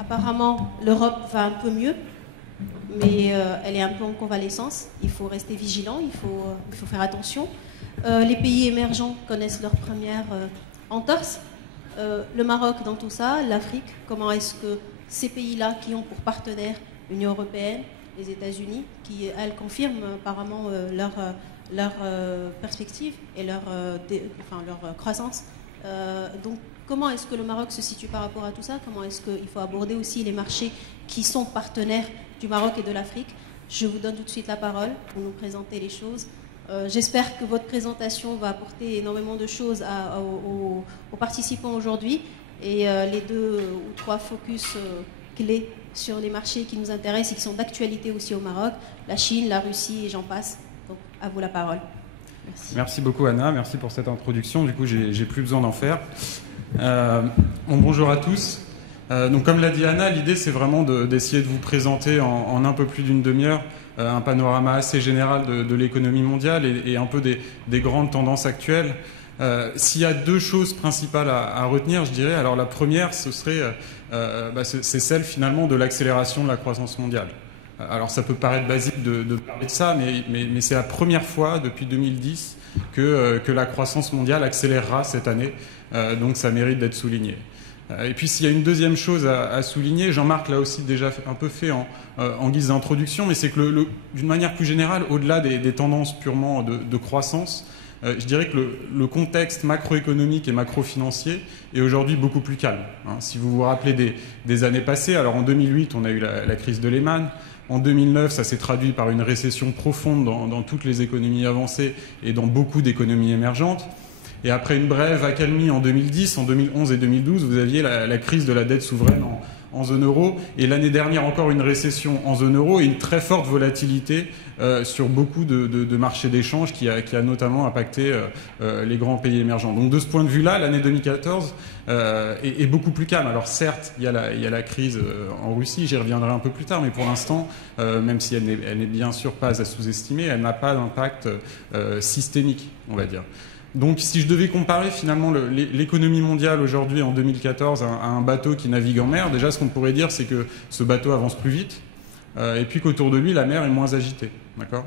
Apparemment, l'Europe va un peu mieux, mais elle est un peu en convalescence. Il faut rester vigilant, il faut faire attention. Les pays émergents connaissent leur première entorse. Le Maroc dans tout ça, l'Afrique, comment est-ce que ces pays-là qui ont pour partenaire l'Union européenne, les États-Unis, qui, elles, confirment apparemment leur perspective et leur croissance. Donc, comment est-ce que le Maroc se situe par rapport à tout ça? Comment est-ce qu'il faut aborder aussi les marchés qui sont partenaires du Maroc et de l'Afrique? Je vous donne tout de suite la parole pour nous présenter les choses. J'espère que votre présentation va apporter énormément de choses aux participants aujourd'hui. Et les 2 ou 3 focus clés sur les marchés qui nous intéressent et qui sont d'actualité aussi au Maroc, la Chine, la Russie et j'en passe. Donc, à vous la parole. Merci. Merci beaucoup Anna, merci pour cette introduction. Du coup, j'ai plus besoin d'en faire. Bonjour à tous. Donc, comme l'a dit Anna, l'idée c'est vraiment d'essayer de vous présenter en un peu plus d'une demi-heure un panorama assez général de l'économie mondiale et un peu des grandes tendances actuelles. S'il y a 2 choses principales à retenir, je dirais, alors la première, ce serait, c'est celle finalement de l'accélération de la croissance mondiale. Alors ça peut paraître basique de parler de ça, mais c'est la première fois depuis 2010 que la croissance mondiale accélérera cette année, donc ça mérite d'être souligné. Et puis s'il y a une deuxième chose à souligner, Jean-Marc l'a aussi déjà un peu fait en guise d'introduction, mais c'est que d'une manière plus générale, au-delà des tendances purement de croissance, je dirais que le contexte macroéconomique et macrofinancier est aujourd'hui beaucoup plus calme. Si vous vous rappelez des années passées, alors en 2008, on a eu la crise de Lehman. En 2009, ça s'est traduit par une récession profonde dans toutes les économies avancées et dans beaucoup d'économies émergentes. Et après une brève accalmie en 2010, en 2011 et 2012, vous aviez la crise de la dette souveraine en zone euro, et l'année dernière encore une récession en zone euro et une très forte volatilité sur beaucoup de marchés d'échange qui a notamment impacté les grands pays émergents. Donc de ce point de vue-là, l'année 2014 est beaucoup plus calme. Alors certes, il y a la crise en Russie, j'y reviendrai un peu plus tard, mais pour l'instant, même si elle n'est bien sûr pas à sous-estimer, elle n'a pas d'impact systémique, on va dire. Donc si je devais comparer finalement l'économie mondiale aujourd'hui en 2014 à un bateau qui navigue en mer, déjà ce qu'on pourrait dire c'est que ce bateau avance plus vite et puis qu'autour de lui la mer est moins agitée. D'accord ?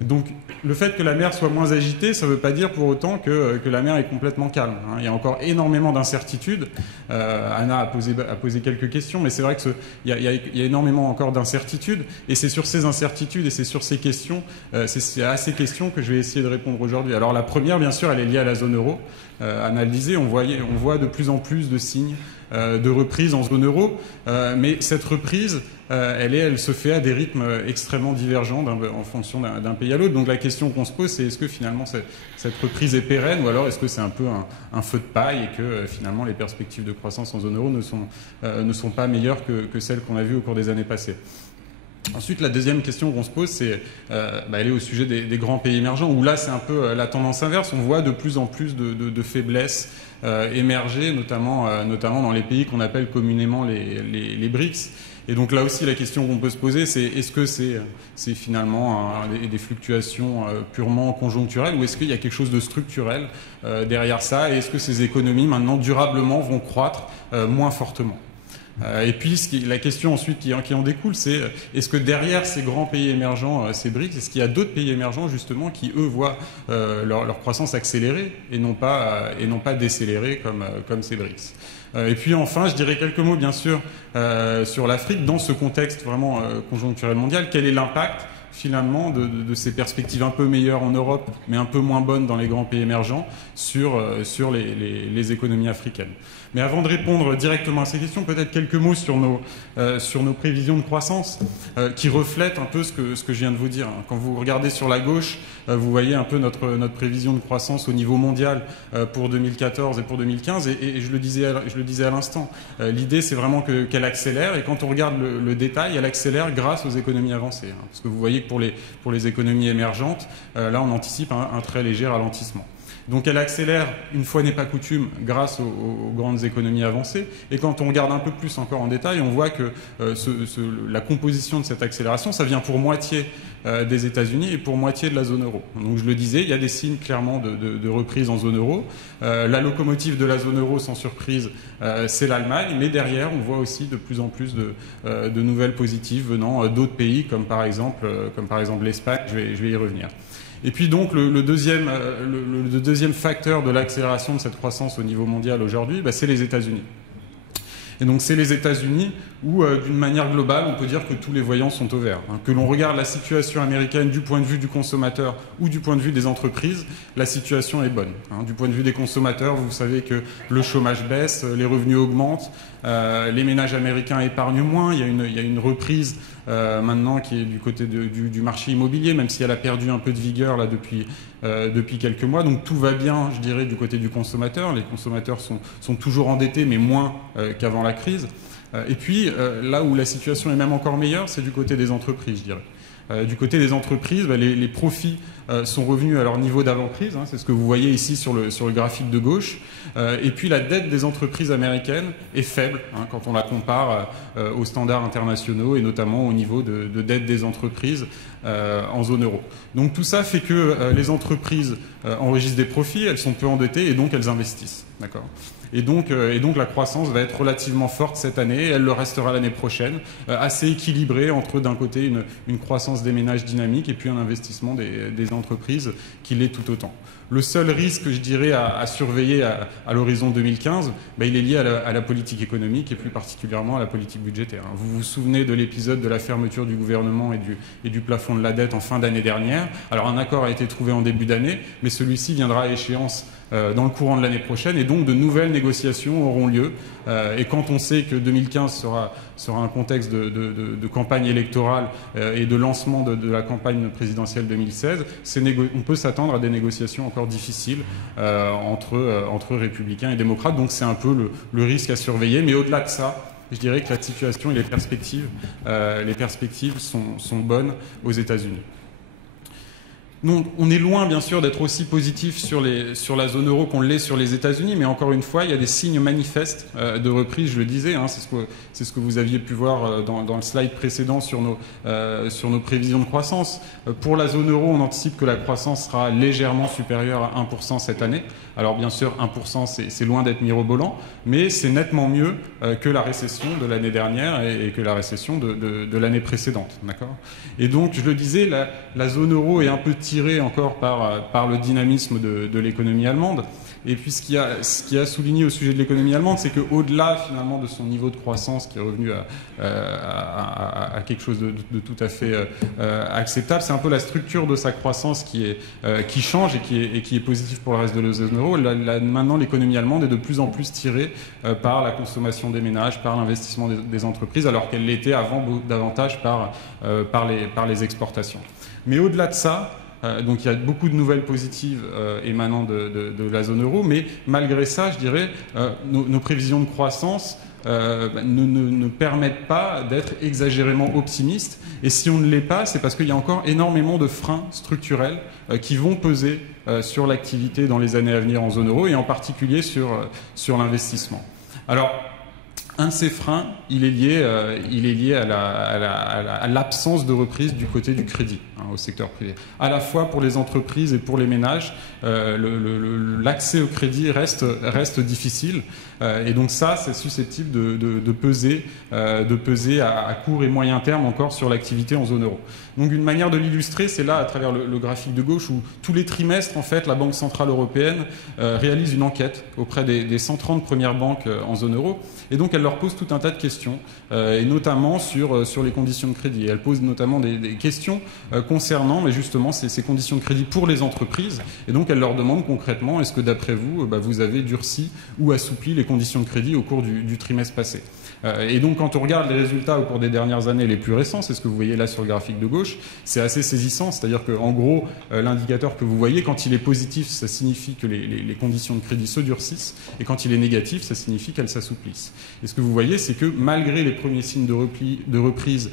Donc le fait que la mer soit moins agitée, ça ne veut pas dire pour autant que la mer est complètement calme. Il y a encore énormément d'incertitudes. Anna a posé quelques questions, mais c'est vrai qu'il y a énormément encore d'incertitudes. Et c'est sur ces incertitudes et c'est sur ces questions, c'est à ces questions que je vais essayer de répondre aujourd'hui. Alors la première, bien sûr, elle est liée à la zone euro. Anna le disait, on voit de plus en plus de signes de reprise en zone euro, mais cette reprise, elle se fait à des rythmes extrêmement divergents en fonction d'un pays à l'autre. Donc la question qu'on se pose, c'est est-ce que finalement cette reprise est pérenne ou alors est-ce que c'est un peu un feu de paille et que finalement les perspectives de croissance en zone euro ne sont pas meilleures que celles qu'on a vues au cours des années passées. Ensuite, la deuxième question qu'on se pose, c'est elle est au sujet des grands pays émergents, où là, c'est un peu la tendance inverse. On voit de plus en plus de faiblesses émerger, notamment dans les pays qu'on appelle communément les BRICS. Et donc là aussi, la question qu'on peut se poser, c'est est-ce que c'est finalement des fluctuations purement conjoncturelles ou est-ce qu'il y a quelque chose de structurel derrière ça et est-ce que ces économies, maintenant, durablement, vont croître moins fortement ? Et puis la question ensuite qui en découle, c'est est-ce que derrière ces grands pays émergents, ces BRICS, est-ce qu'il y a d'autres pays émergents justement qui eux voient leur croissance accélérer et non pas décélérer comme ces BRICS. Et puis enfin, je dirais quelques mots bien sûr sur l'Afrique dans ce contexte vraiment conjoncturel mondial. Quel est l'impact finalement de ces perspectives un peu meilleures en Europe, mais un peu moins bonnes dans les grands pays émergents sur les économies africaines. Mais avant de répondre directement à ces questions, peut-être quelques mots sur nos prévisions de croissance qui reflètent un peu ce que je viens de vous dire. Quand vous regardez sur la gauche, vous voyez un peu notre prévision de croissance au niveau mondial pour 2014 et pour 2015. Et je le disais à l'instant, l'idée c'est vraiment qu'elle accélère. Et quand on regarde le détail, elle accélère grâce aux économies avancées. Parce que vous voyez que pour les économies émergentes, là on anticipe un très léger ralentissement. Donc elle accélère, une fois n'est pas coutume, grâce aux grandes économies avancées. Et quand on regarde un peu plus encore en détail, on voit que la composition de cette accélération, ça vient pour moitié des États-Unis et pour moitié de la zone euro. Donc je le disais, il y a des signes clairement de reprise en zone euro. La locomotive de la zone euro, sans surprise, c'est l'Allemagne, mais derrière, on voit aussi de plus en plus de nouvelles positives venant d'autres pays, comme par exemple l'Espagne. Je vais y revenir. Et puis donc le deuxième facteur de l'accélération de cette croissance au niveau mondial aujourd'hui, c'est les États-Unis. Et donc c'est les États-Unis où, d'une manière globale, on peut dire que tous les voyants sont au vert. Que l'on regarde la situation américaine du point de vue du consommateur ou du point de vue des entreprises, la situation est bonne. Du point de vue des consommateurs, vous savez que le chômage baisse, les revenus augmentent, les ménages américains épargnent moins, il y a une reprise maintenant qui est du côté du marché immobilier, même si elle a perdu un peu de vigueur là depuis quelques mois. Donc tout va bien, je dirais, du côté du consommateur. Les consommateurs sont toujours endettés, mais moins qu'avant la crise. Et puis, là où la situation est même encore meilleure, c'est du côté des entreprises, je dirais. Du côté des entreprises, les profits sont revenus à leur niveau d'avant-crise. C'est ce que vous voyez ici sur le graphique de gauche. Et puis la dette des entreprises américaines est faible quand on la compare aux standards internationaux et notamment au niveau de dette des entreprises en zone euro. Donc tout ça fait que les entreprises enregistrent des profits, elles sont peu endettées et donc elles investissent. D'accord ? Et donc la croissance va être relativement forte cette année, elle le restera l'année prochaine, assez équilibrée entre d'un côté une croissance des ménages dynamique et puis un investissement des entreprises qui l'est tout autant. Le seul risque, je dirais, à surveiller à l'horizon 2015, il est lié à la politique économique et plus particulièrement à la politique budgétaire. Vous vous souvenez de l'épisode de la fermeture du gouvernement et du plafond de la dette en fin d'année dernière. Alors un accord a été trouvé en début d'année, mais celui-ci viendra à échéance dans le courant de l'année prochaine et donc de nouvelles négociations auront lieu. Et quand on sait que 2015 sera un contexte de campagne électorale et de lancement de la campagne présidentielle 2016, on peut s'attendre à des négociations encore difficiles entre républicains et démocrates. Donc c'est un peu le risque à surveiller. Mais au-delà de ça, je dirais que la situation et les perspectives sont bonnes aux États-Unis. Donc, on est loin, bien sûr, d'être aussi positif sur la zone euro qu'on l'est sur les États-Unis, mais encore une fois, il y a des signes manifestes de reprise, je le disais, c'est ce que vous aviez pu voir dans le slide précédent sur nos prévisions de croissance. Pour la zone euro, on anticipe que la croissance sera légèrement supérieure à 1% cette année. Alors, bien sûr, 1%, c'est loin d'être mirobolant, mais c'est nettement mieux que la récession de l'année dernière et que la récession de l'année précédente. D'accord ? Et donc, je le disais, la zone euro est un peu tiré encore par le dynamisme de l'économie allemande. Et puis ce qui a souligné au sujet de l'économie allemande, c'est qu'au-delà finalement de son niveau de croissance qui est revenu à quelque chose de tout à fait acceptable, c'est un peu la structure de sa croissance qui change et qui est positive pour le reste de la zone euro. Maintenant, l'économie allemande est de plus en plus tirée par la consommation des ménages, par l'investissement des entreprises, alors qu'elle l'était avant davantage par les exportations. Mais au-delà de ça, donc il y a beaucoup de nouvelles positives émanant de la zone euro, mais malgré ça, je dirais, nos prévisions de croissance ne permettent pas d'être exagérément optimistes. Et si on ne l'est pas, c'est parce qu'il y a encore énormément de freins structurels qui vont peser sur l'activité dans les années à venir en zone euro, et en particulier sur l'investissement. Alors, un de ces freins, il est lié à l'absence de reprise du côté du crédit au secteur privé. À la fois pour les entreprises et pour les ménages, l'accès au crédit reste difficile. Et donc ça, c'est susceptible de peser à court et moyen terme encore sur l'activité en zone euro. Donc une manière de l'illustrer, c'est là, à travers le graphique de gauche, où tous les trimestres, en fait, la Banque Centrale Européenne réalise une enquête auprès des 130 premières banques en zone euro. Et donc elle leur pose tout un tas de questions, et notamment sur les conditions de crédit. Elle pose notamment des questions concernant justement ces conditions de crédit pour les entreprises. Et donc elle leur demande concrètement, est-ce que d'après vous, vous avez durci ou assoupli les conditions de crédit au cours du trimestre passé. Et donc quand on regarde les résultats au cours des dernières années les plus récents, c'est ce que vous voyez là sur le graphique de gauche, c'est assez saisissant, c'est-à-dire qu'en gros, l'indicateur que vous voyez, quand il est positif, ça signifie que les conditions de crédit se durcissent, et quand il est négatif, ça signifie qu'elles s'assouplissent. Et ce que vous voyez, c'est que malgré les premiers signes de reprise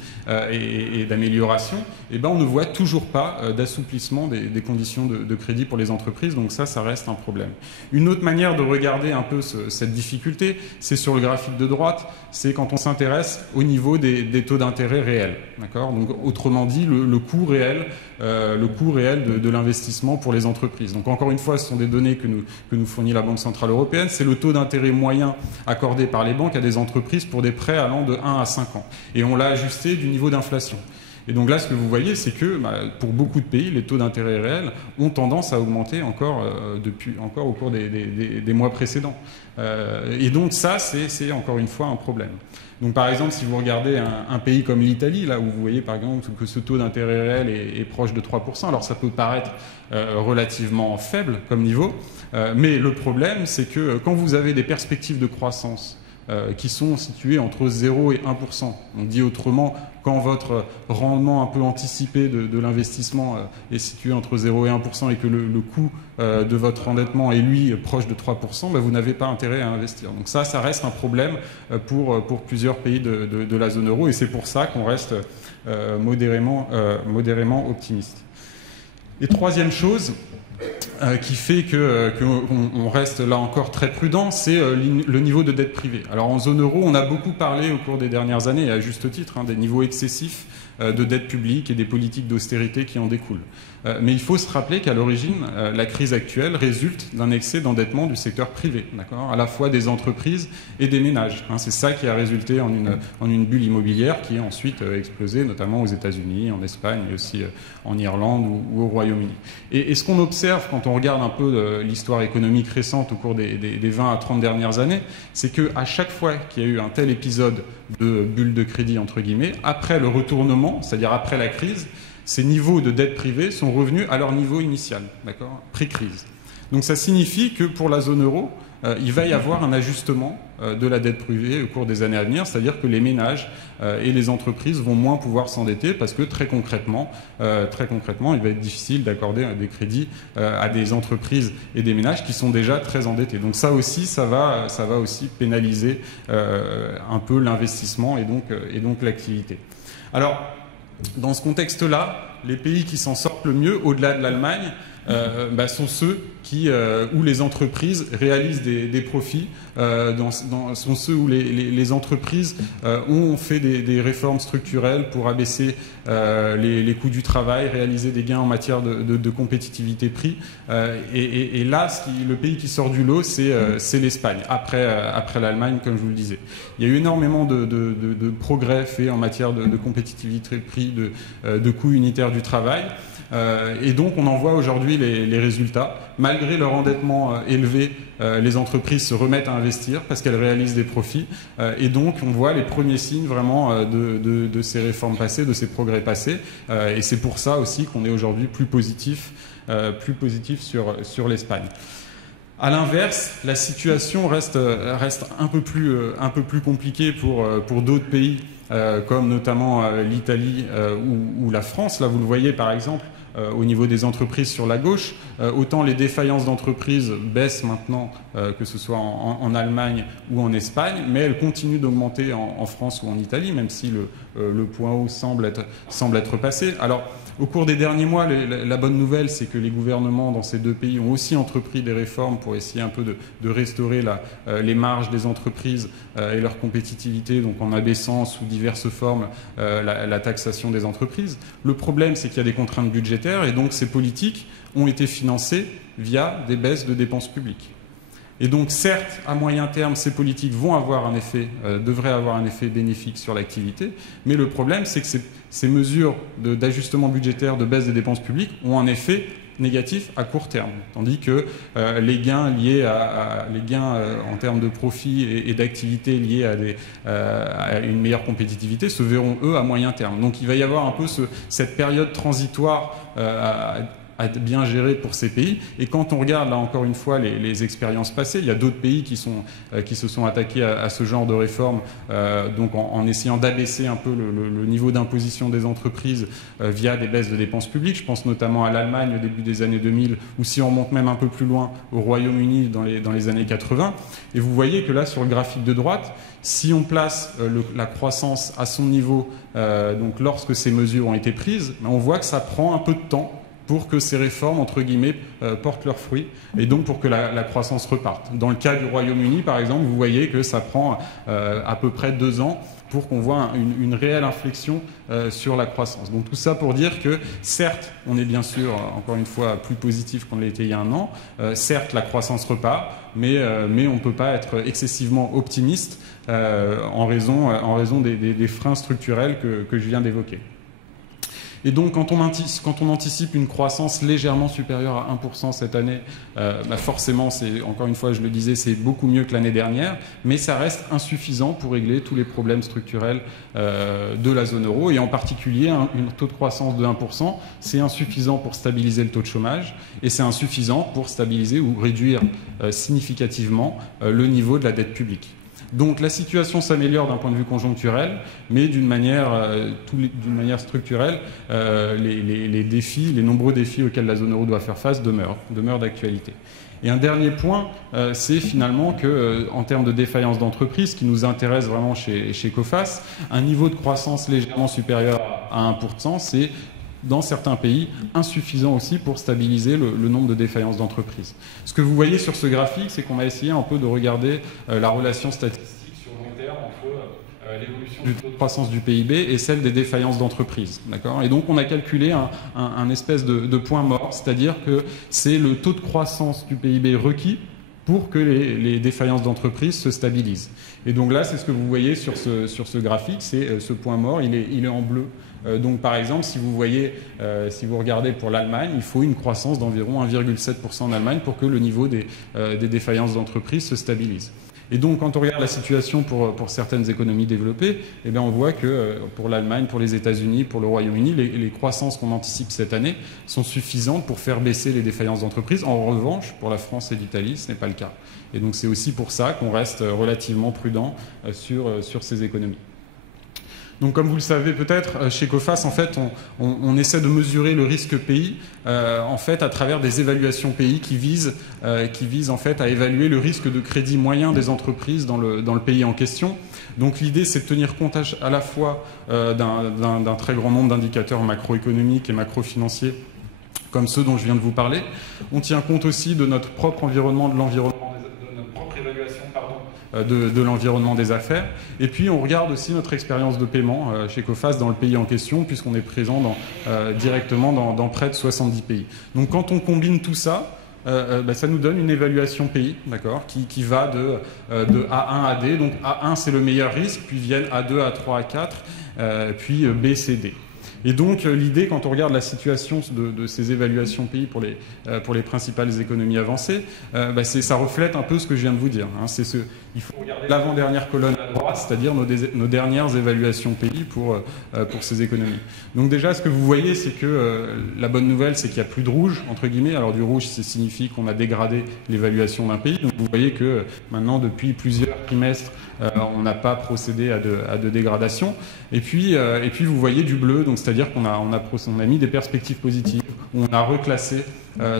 et d'amélioration, eh ben, on ne voit toujours pas d'assouplissement des conditions de crédit pour les entreprises. Donc ça reste un problème. Une autre manière de regarder un peu cette difficulté, c'est sur le graphique de droite, c'est quand on s'intéresse au niveau des taux d'intérêt réels. D'accord ? Donc autrement dit, le coût réel de l'investissement pour les entreprises. Donc encore une fois, ce sont des données que nous fournit la Banque Centrale Européenne. C'est le taux d'intérêt moyen accordé par les banques à des entreprises pour des prêts allant de 1 à 5 ans. Et on l'a ajusté du niveau d'inflation. Et donc là, ce que vous voyez, c'est que pour beaucoup de pays, les taux d'intérêt réels ont tendance à augmenter encore au cours des mois précédents. Et donc ça, c'est encore une fois un problème. Donc par exemple, si vous regardez un pays comme l'Italie, là où vous voyez par exemple que ce taux d'intérêt réel est proche de 3%, alors ça peut paraître relativement faible comme niveau, mais le problème, c'est que quand vous avez des perspectives de croissance qui sont situées entre 0 et 1%, on dit autrement, quand votre rendement un peu anticipé de l'investissement est situé entre 0 et 1% et que le coût de votre endettement est, lui, proche de 3%, vous n'avez pas intérêt à investir. Donc ça reste un problème pour plusieurs pays de la zone euro et c'est pour ça qu'on reste modérément optimiste. Et troisième chose qui fait qu'on reste là encore très prudent, c'est le niveau de dette privée. Alors en zone euro, on a beaucoup parlé au cours des dernières années, et à juste titre, des niveaux excessifs de dette publique et des politiques d'austérité qui en découlent. Mais il faut se rappeler qu'à l'origine, la crise actuelle résulte d'un excès d'endettement du secteur privé, d'accord, à la fois des entreprises et des ménages. C'est ça qui a résulté en une bulle immobilière qui a ensuite explosé, notamment aux États-Unis, en Espagne, mais aussi en Irlande ou au Royaume-Uni. Et ce qu'on observe quand on regarde un peu l'histoire économique récente au cours des 20 à 30 dernières années, c'est qu'à chaque fois qu'il y a eu un tel épisode de bulle de crédit, entre guillemets, après le retournement, c'est-à-dire après la crise, ces niveaux de dette privée sont revenus à leur niveau initial, d'accord, pré-crise. Donc ça signifie que pour la zone euro, il va y avoir un ajustement de la dette privée au cours des années à venir, c'est-à-dire que les ménages et les entreprises vont moins pouvoir s'endetter parce que très concrètement, il va être difficile d'accorder des crédits à des entreprises et des ménages qui sont déjà très endettés. Donc ça aussi, ça va aussi pénaliser un peu l'investissement et donc l'activité. Alors, dans ce contexte-là, les pays qui s'en sortent le mieux, au-delà de l'Allemagne, sont ceux où les entreprises réalisent des profits, sont ceux où les entreprises ont fait des réformes structurelles pour abaisser les coûts du travail, réaliser des gains en matière de compétitivité prix. Et là, le pays qui sort du lot, c'est l'Espagne, après l'Allemagne, comme je vous le disais. Il y a eu énormément de progrès faits en matière de compétitivité prix, de coûts unitaires du travail. Et donc on en voit aujourd'hui les résultats. Malgré leur endettement élevé, les entreprises se remettent à investir parce qu'elles réalisent des profits. Et donc on voit les premiers signes vraiment de ces réformes passées, de ces progrès passés. Et c'est pour ça aussi qu'on est aujourd'hui plus positif sur l'Espagne. À l'inverse, la situation reste un peu plus compliquée pour d'autres pays, comme notamment l'Italie ou la France. Là, vous le voyez par exemple au niveau des entreprises sur la gauche. Autant les défaillances d'entreprises baissent maintenant, que ce soit en Allemagne ou en Espagne, mais elles continuent d'augmenter en France ou en Italie, même si le point haut semble être passé. Alors, au cours des derniers mois, la bonne nouvelle, c'est que les gouvernements dans ces deux pays ont aussi entrepris des réformes pour essayer un peu de restaurer les marges des entreprises et leur compétitivité, donc en abaissant sous diverses formes la taxation des entreprises. Le problème, c'est qu'il y a des contraintes budgétaires et donc ces politiques ont été financées via des baisses de dépenses publiques. Et donc, certes, à moyen terme, ces politiques vont devraient avoir un effet bénéfique sur l'activité, mais le problème, c'est que ces mesures d'ajustement budgétaire, de baisse des dépenses publiques, ont un effet négatif à court terme, tandis que les gains en termes de profit et d'activité liés à une meilleure compétitivité se verront, eux, à moyen terme. Donc, il va y avoir un peu cette période transitoire être bien géré pour ces pays. Et quand on regarde, là encore une fois, les expériences passées, il y a d'autres pays qui se sont attaqués à ce genre de réforme, donc en essayant d'abaisser un peu le niveau d'imposition des entreprises via des baisses de dépenses publiques. Je pense notamment à l'Allemagne au début des années 2000, ou si on monte même un peu plus loin, au Royaume-Uni dans les années 80. Et vous voyez que là, sur le graphique de droite, si on place la croissance à son niveau, donc lorsque ces mesures ont été prises, on voit que ça prend un peu de temps pour que ces réformes, entre guillemets, portent leurs fruits, et donc pour que la croissance reparte. Dans le cas du Royaume-Uni, par exemple, vous voyez que ça prend à peu près 2 ans pour qu'on voit une réelle inflexion sur la croissance. Donc tout ça pour dire que, certes, on est bien sûr, encore une fois, plus positif qu'on l'était il y a un an, certes, la croissance repart, mais on ne peut pas être excessivement optimiste en raison des freins structurels que je viens d'évoquer. Et donc, quand on anticipe une croissance légèrement supérieure à 1% cette année, forcément, encore une fois, je le disais, c'est beaucoup mieux que l'année dernière, mais ça reste insuffisant pour régler tous les problèmes structurels de la zone euro. Et en particulier, un taux de croissance de 1%, c'est insuffisant pour stabiliser le taux de chômage, et c'est insuffisant pour stabiliser ou réduire significativement le niveau de la dette publique. Donc la situation s'améliore d'un point de vue conjoncturel, mais d'une manière structurelle, les nombreux défis auxquels la zone euro doit faire face demeurent d'actualité. Et un dernier point, c'est finalement qu'en termes de défaillance d'entreprise, ce qui nous intéresse vraiment chez Coface, un niveau de croissance légèrement supérieur à 1%, c'est dans certains pays, insuffisant aussi pour stabiliser le nombre de défaillances d'entreprises. Ce que vous voyez sur ce graphique, c'est qu'on a essayé un peu de regarder la relation statistique sur le long terme entre l'évolution du taux de croissance du PIB et celle des défaillances d'entreprises. Et donc on a calculé un espèce de point mort, c'est-à-dire que c'est le taux de croissance du PIB requis pour que les défaillances d'entreprises se stabilisent. Et donc là, c'est ce que vous voyez sur ce graphique, c'est ce point mort, il est en bleu. Donc par exemple, si vous regardez pour l'Allemagne, il faut une croissance d'environ 1,7% en Allemagne pour que le niveau des défaillances d'entreprises se stabilise. Et donc quand on regarde la situation pour certaines économies développées, eh bien, on voit que pour l'Allemagne, pour les États-Unis, pour le Royaume-Uni, les croissances qu'on anticipe cette année sont suffisantes pour faire baisser les défaillances d'entreprises. En revanche, pour la France et l'Italie, ce n'est pas le cas. Et donc c'est aussi pour ça qu'on reste relativement prudent sur ces économies. Donc, comme vous le savez peut-être, chez Coface, en fait, on essaie de mesurer le risque pays, en fait, à travers des évaluations pays qui visent en fait à évaluer le risque de crédit moyen des entreprises dans le pays en question. Donc, l'idée, c'est de tenir compte à la fois d'un très grand nombre d'indicateurs macroéconomiques et macrofinanciers, comme ceux dont je viens de vous parler. On tient compte aussi de notre propre environnement, de notre propre évaluation, de l'environnement des affaires. Et puis, on regarde aussi notre expérience de paiement chez Coface dans le pays en question, puisqu'on est présent directement dans près de 70 pays. Donc, quand on combine tout ça, ça nous donne une évaluation pays, qui va de A1 à D. Donc, A1, c'est le meilleur risque, puis viennent A2, A3, A4, puis B, C, D. Et donc, l'idée, quand on regarde la situation de ces évaluations pays pour les principales économies avancées, ça reflète un peu ce que je viens de vous dire. Il faut regarder l'avant-dernière colonne à droite, c'est-à-dire nos dernières évaluations pays pour ces économies. Donc déjà, ce que vous voyez, c'est que la bonne nouvelle, c'est qu'il n'y a plus de rouge, entre guillemets. Alors du rouge, ça signifie qu'on a dégradé l'évaluation d'un pays. Donc vous voyez que maintenant, depuis plusieurs trimestres, on n'a pas procédé à de dégradation. Et puis vous voyez du bleu, donc c'est-à-dire qu'on a mis des perspectives positives, où on a reclassé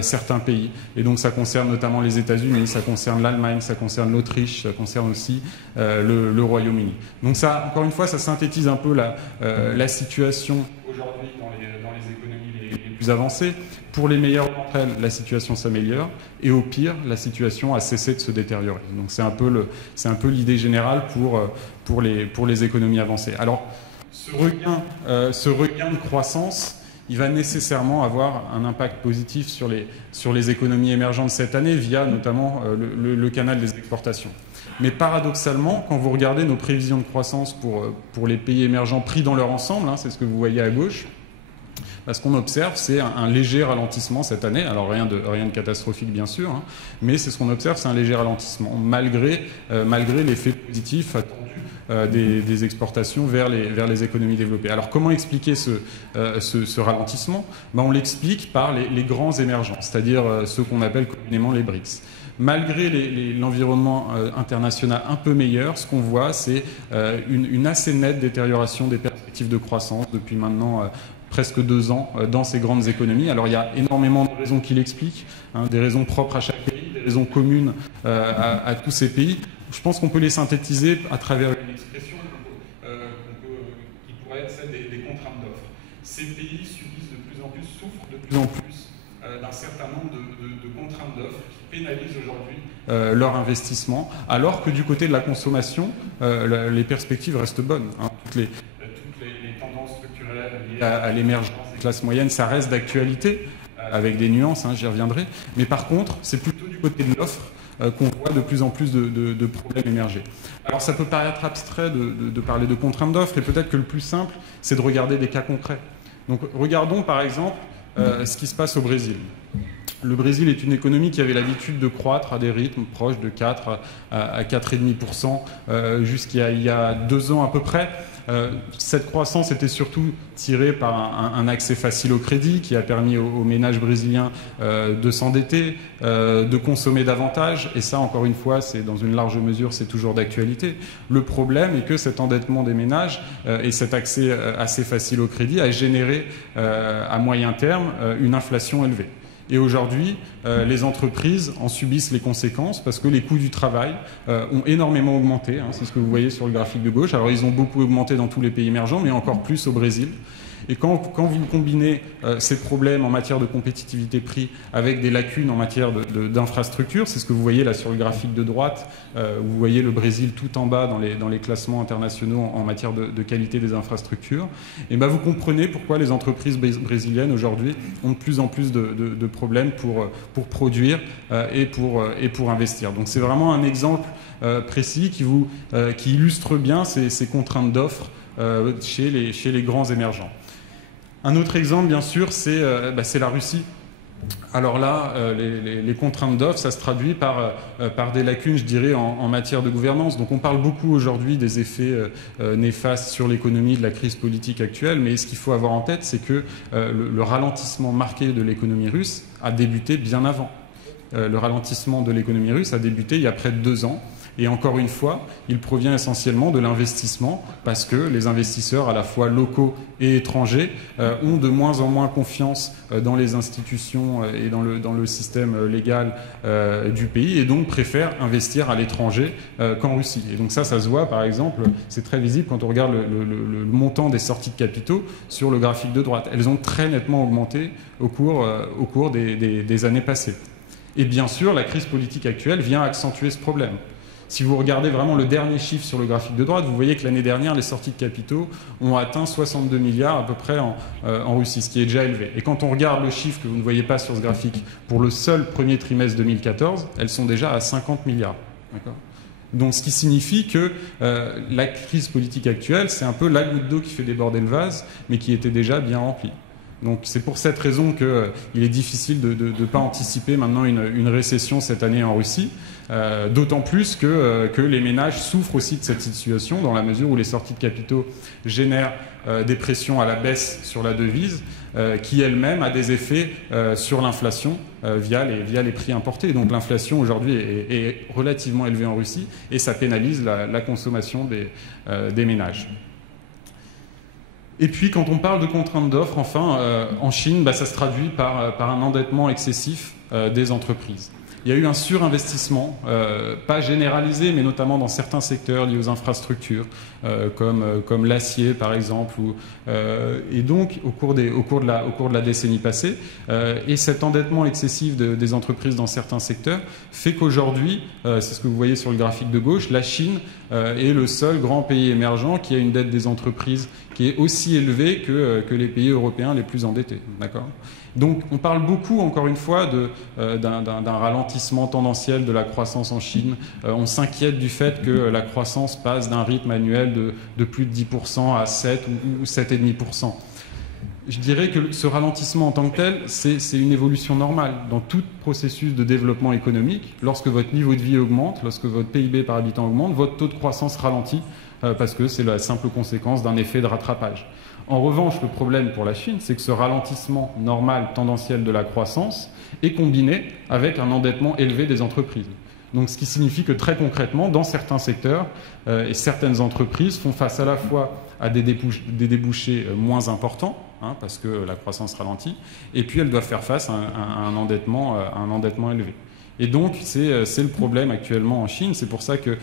certains pays. Et donc ça concerne notamment les États-Unis, ça concerne l'Allemagne, ça concerne l'Autriche, ça concerne aussi le Royaume-Uni. Donc ça, encore une fois, ça synthétise un peu la situation aujourd'hui dans les économies les plus avancées. Pour les meilleures d'entre elles, la situation s'améliore, et au pire, la situation a cessé de se détériorer. Donc c'est un peu l'idée générale pour les économies avancées. Alors, ce regain de croissance, il va nécessairement avoir un impact positif sur les économies émergentes cette année via notamment le canal des exportations. Mais paradoxalement, quand vous regardez nos prévisions de croissance pour les pays émergents pris dans leur ensemble, c'est ce que vous voyez à gauche, ce qu'on observe, c'est un léger ralentissement cette année. Alors rien de catastrophique bien sûr, mais c'est ce qu'on observe, c'est un léger ralentissement malgré l'effet positif attendu des exportations vers les économies développées. Alors comment expliquer ce ralentissement? On l'explique par les grands émergents, c'est-à-dire ceux qu'on appelle communément les BRICS. Malgré l'environnement international un peu meilleur, ce qu'on voit, c'est une assez nette détérioration des perspectives de croissance depuis maintenant presque 2 ans dans ces grandes économies. Alors il y a énormément de raisons qui l'expliquent, des raisons propres à chaque pays, des raisons communes à tous ces pays. Je pense qu'on peut les synthétiser à travers une expression qui pourrait être celle des contraintes d'offres. Ces pays subissent de plus en plus, souffrent de plus en plus d'un certain nombre de contraintes d'offres qui pénalisent aujourd'hui leur investissement, alors que du côté de la consommation, les perspectives restent bonnes. Toutes les tendances structurelles liées à l'émergence des classes moyennes, ça reste d'actualité, avec des nuances, j'y reviendrai. Mais par contre, c'est plutôt du côté de l'offre qu'on voit de plus en plus de problèmes émerger. Alors ça peut paraître abstrait de parler de contraintes d'offres, et peut-être que le plus simple, c'est de regarder des cas concrets. Donc regardons par exemple ce qui se passe au Brésil. Le Brésil est une économie qui avait l'habitude de croître à des rythmes proches de 4 à 4,5% jusqu'il y a 2 ans à peu près. Cette croissance était surtout tirée par un accès facile au crédit qui a permis aux ménages brésiliens de s'endetter, de consommer davantage. Et ça, encore une fois, c'est dans une large mesure, c'est toujours d'actualité. Le problème est que cet endettement des ménages et cet accès assez facile au crédit a généré à moyen terme une inflation élevée. Et aujourd'hui, les entreprises en subissent les conséquences parce que les coûts du travail ont énormément augmenté. C'est ce que vous voyez sur le graphique de gauche. Alors, ils ont beaucoup augmenté dans tous les pays émergents, mais encore plus au Brésil. Et quand vous combinez ces problèmes en matière de compétitivité prix avec des lacunes en matière d'infrastructures, c'est ce que vous voyez là sur le graphique de droite, vous voyez le Brésil tout en bas dans les classements internationaux en matière de qualité des infrastructures, et vous comprenez pourquoi les entreprises brésiliennes aujourd'hui ont de plus en plus de problèmes pour produire et pour investir. Donc c'est vraiment un exemple précis qui illustre bien ces contraintes d'offres chez les grands émergents. Un autre exemple, bien sûr, c'est la Russie. Alors là, les contraintes d'offres, ça se traduit par des lacunes, je dirais, en matière de gouvernance. Donc on parle beaucoup aujourd'hui des effets néfastes sur l'économie de la crise politique actuelle, mais ce qu'il faut avoir en tête, c'est que le ralentissement marqué de l'économie russe a débuté bien avant. Le ralentissement de l'économie russe a débuté il y a près de 2 ans. Et encore une fois, il provient essentiellement de l'investissement parce que les investisseurs à la fois locaux et étrangers ont de moins en moins confiance dans les institutions et dans le système légal du pays et donc préfèrent investir à l'étranger qu'en Russie. Et donc ça se voit par exemple, c'est très visible quand on regarde le montant des sorties de capitaux sur le graphique de droite. Elles ont très nettement augmenté au cours des années passées. Et bien sûr, la crise politique actuelle vient accentuer ce problème. Si vous regardez vraiment le dernier chiffre sur le graphique de droite, vous voyez que l'année dernière, les sorties de capitaux ont atteint 62 milliards à peu près en Russie, ce qui est déjà élevé. Et quand on regarde le chiffre que vous ne voyez pas sur ce graphique, pour le seul premier trimestre 2014, elles sont déjà à 50 milliards. Donc ce qui signifie que la crise politique actuelle, c'est un peu la goutte d'eau qui fait déborder le vase, mais qui était déjà bien remplie. Donc c'est pour cette raison qu'il est difficile de ne pas anticiper maintenant une récession cette année en Russie, d'autant plus que les ménages souffrent aussi de cette situation dans la mesure où les sorties de capitaux génèrent des pressions à la baisse sur la devise qui elle-même a des effets sur l'inflation via les prix importés. Donc l'inflation aujourd'hui est relativement élevée en Russie et ça pénalise la consommation des ménages. Et puis, quand on parle de contraintes d'offres, enfin, en Chine, ça se traduit par un endettement excessif des entreprises. Il y a eu un surinvestissement, pas généralisé, mais notamment dans certains secteurs liés aux infrastructures, comme l'acier, par exemple. Et donc, au cours de la décennie passée, et cet endettement excessif des entreprises dans certains secteurs fait qu'aujourd'hui, c'est ce que vous voyez sur le graphique de gauche, la Chine est le seul grand pays émergent qui a une dette des entreprises qui est aussi élevée que les pays européens les plus endettés. D'accord ? Donc on parle beaucoup, encore une fois, d'un ralentissement tendanciel de la croissance en Chine. On s'inquiète du fait que la croissance passe d'un rythme annuel de plus de 10% à 7 ou 7,5%. Je dirais que ce ralentissement en tant que tel, c'est une évolution normale. Dans tout processus de développement économique, lorsque votre niveau de vie augmente, lorsque votre PIB par habitant augmente, votre taux de croissance ralentit parce que c'est la simple conséquence d'un effet de rattrapage. En revanche, le problème pour la Chine, c'est que ce ralentissement normal, tendanciel de la croissance est combiné avec un endettement élevé des entreprises. Donc, ce qui signifie que très concrètement, dans certains secteurs, et certaines entreprises font face à la fois à des débouchés moins importants, parce que la croissance ralentit, et puis elles doivent faire face à un endettement élevé. Et donc, c'est le problème actuellement en Chine. C'est pour ça que,